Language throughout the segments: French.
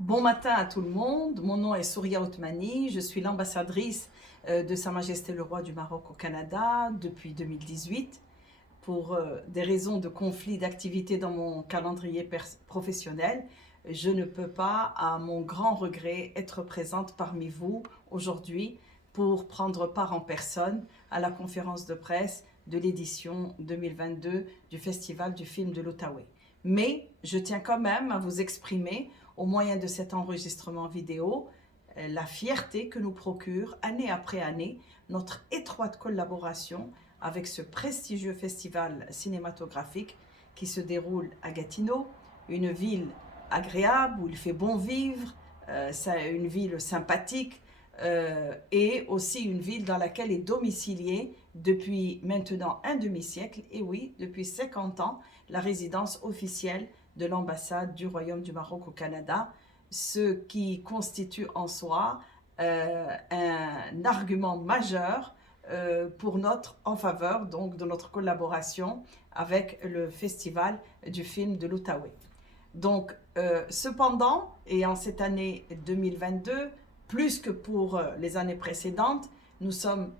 Bon matin à tout le monde, mon nom est Souria Othmani, je suis l'ambassadrice de Sa Majesté le Roi du Maroc au Canada depuis 2018. Pour des raisons de conflit d'activité dans mon calendrier professionnel, je ne peux pas, à mon grand regret, être présente parmi vous aujourd'hui pour prendre part en personne à la conférence de presse de l'édition 2022 du Festival du film de l'Outaouais. Mais je tiens quand même à vous exprimer, au moyen de cet enregistrement vidéo, la fierté que nous procure année après année notre étroite collaboration avec ce prestigieux festival cinématographique qui se déroule à Gatineau, une ville agréable où il fait bon vivre, une ville sympathique et aussi une ville dans laquelle est domiciliée depuis maintenant un demi-siècle, et oui, depuis 50 ans, la résidence officielle de l'ambassade du Royaume du Maroc au Canada, ce qui constitue en soi un argument majeur en faveur donc de notre collaboration avec le festival du film de l'Outaouais. Donc, cependant, et en cette année 2022, plus que pour les années précédentes, nous sommes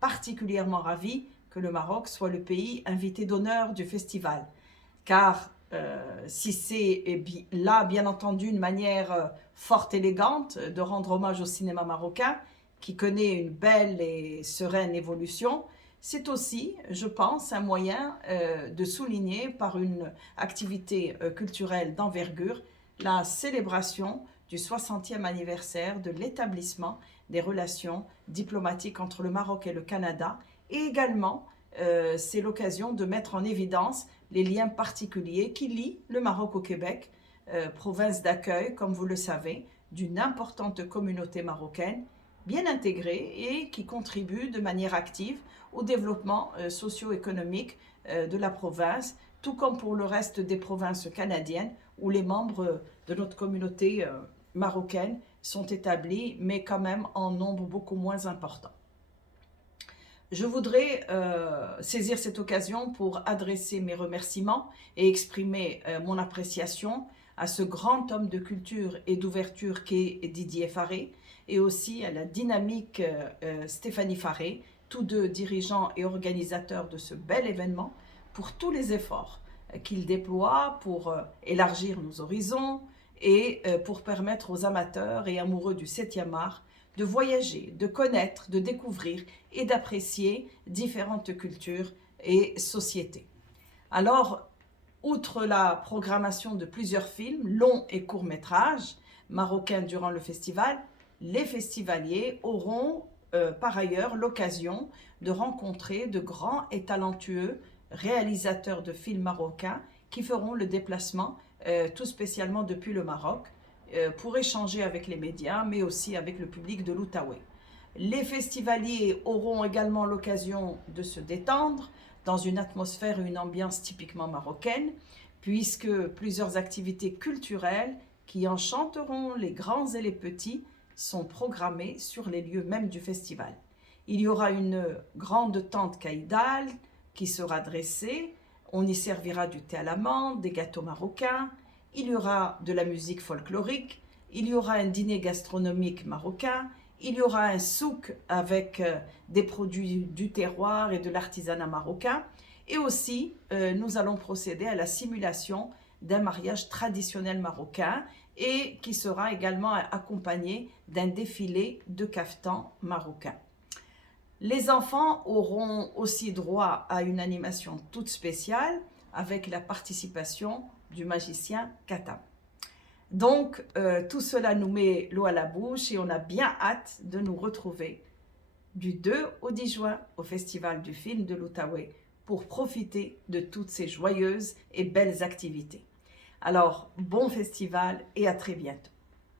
particulièrement ravis que le Maroc soit le pays invité d'honneur du festival. Car si c'est là, bien entendu, une manière fort élégante de rendre hommage au cinéma marocain, qui connaît une belle et sereine évolution, c'est aussi, je pense, un moyen de souligner par une activité culturelle d'envergure la célébration du 60e anniversaire de l'établissement des relations diplomatiques entre le Maroc et le Canada. Et également, c'est l'occasion de mettre en évidence les liens particuliers qui lient le Maroc au Québec, province d'accueil, comme vous le savez, d'une importante communauté marocaine bien intégrée et qui contribue de manière active au développement socio-économique de la province, tout comme pour le reste des provinces canadiennes où les membres de notre communauté marocaine sont établis, mais quand même en nombre beaucoup moins important. Je voudrais saisir cette occasion pour adresser mes remerciements et exprimer mon appréciation à ce grand homme de culture et d'ouverture qu'est Didier Faré, et aussi à la dynamique Stéphanie Faré, tous deux dirigeants et organisateurs de ce bel événement, pour tous les efforts qu'ils déploient pour élargir nos horizons et pour permettre aux amateurs et amoureux du 7e art de voyager, de connaître, de découvrir et d'apprécier différentes cultures et sociétés. Alors, outre la programmation de plusieurs films, longs et courts métrages, marocains durant le festival, les festivaliers auront par ailleurs l'occasion de rencontrer de grands et talentueux réalisateurs de films marocains qui feront le déplacement tout spécialement depuis le Maroc pour échanger avec les médias, mais aussi avec le public de l'Outaouais. Les festivaliers auront également l'occasion de se détendre dans une atmosphère et une ambiance typiquement marocaine, puisque plusieurs activités culturelles qui enchanteront les grands et les petits sont programmées sur les lieux mêmes du festival. Il y aura une grande tente caïdale qui sera dressée, on y servira du thé à la menthe, des gâteaux marocains, il y aura de la musique folklorique, il y aura un dîner gastronomique marocain, il y aura un souk avec des produits du terroir et de l'artisanat marocain, et aussi nous allons procéder à la simulation d'un mariage traditionnel marocain et qui sera également accompagné d'un défilé de caftans marocains. Les enfants auront aussi droit à une animation toute spéciale avec la participation du magicien Katam. Donc, tout cela nous met l'eau à la bouche et on a bien hâte de nous retrouver du 2 au 10 juin au Festival du film de l'Outaouais pour profiter de toutes ces joyeuses et belles activités. Alors, bon festival et à très bientôt.